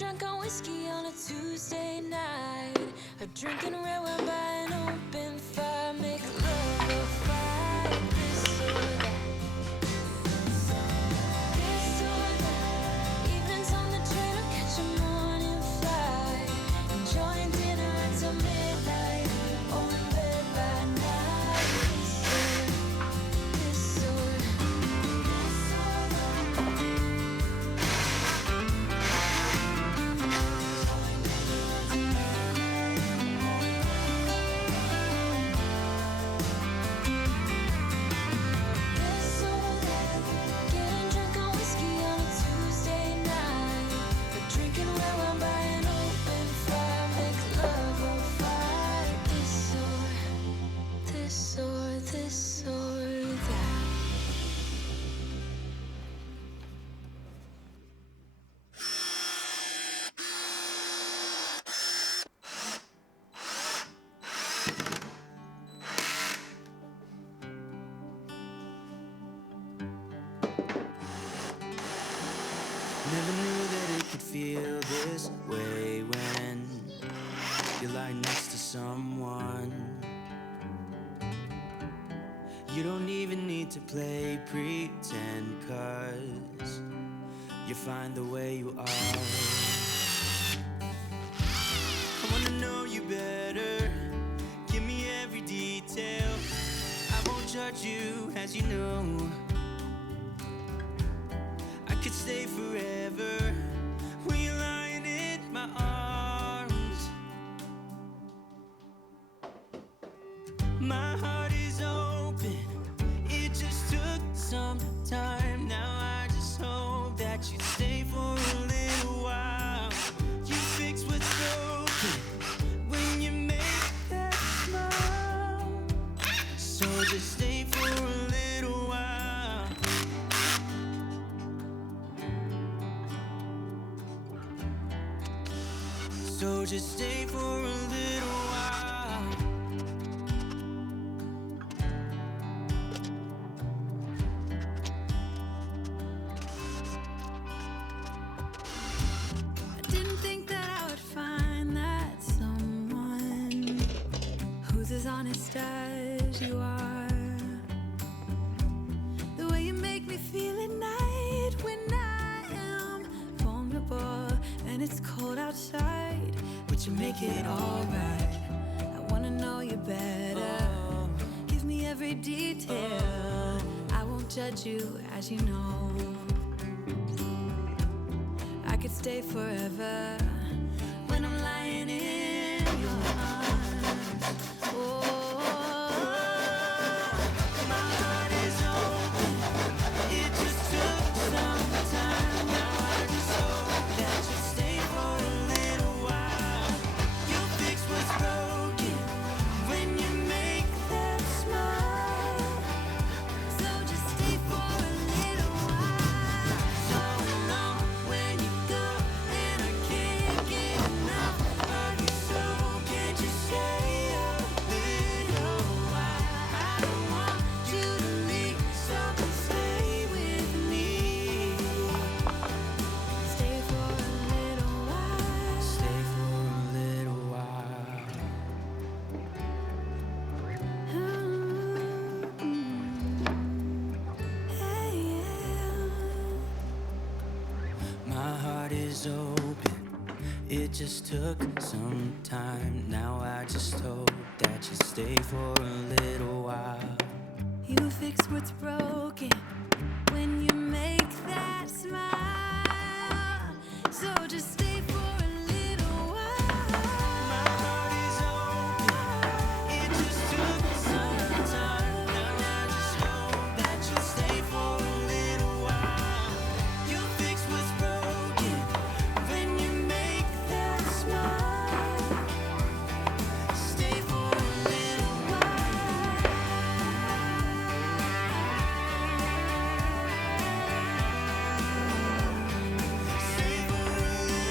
drunk on whiskey on a Tuesday night, or drinking red wine by an open fire. Make love or fight, this or that. This or that. Evenings on the train or catch a morning flight. Enjoying dinner until midnight, or in bed by night. This or Never knew that it could feel this way when you lie next to someone. You don't even need to play pretend, 'cause you find the way you are. I wanna know you better, give me every detail. I won't judge you, as you know. I could stay forever when you're lying in my arms. My heart is open, it just took some time. Now I just hope that you stay for a little while. You fix what's broken when you make that smile. So just stay for a little while. So just stay for a little while. I didn't think that I would find that someone who's as honest as you are. The way you make me feel at night when I am vulnerable and it's cold outside, but you make it alright. I wanna know you better, give me every detail. I won't judge you, as you know. I could stay forever when I'm lying in your arms. Oh, my heart is open, it just took some time. Now I just hope that you stay for a little while. You fix what's broken when you make that smile. So just stay for a little while. So long when you go, and I can't get enough of you. So can't you stay a little while? I don't want you to leave, so come stay with me. Stay for a little while. Stay for a little while. Hey, yeah. My heart is open, it just took some time. Now I just hope that you stay for a little while. You fix what's broken when you make that smile. So just stay for a little while. My heart is open, it just took some time. Now I just hope that you stay for a little while. You fix what's broken when you make that smile. Stay for a little while. Stay for a little while.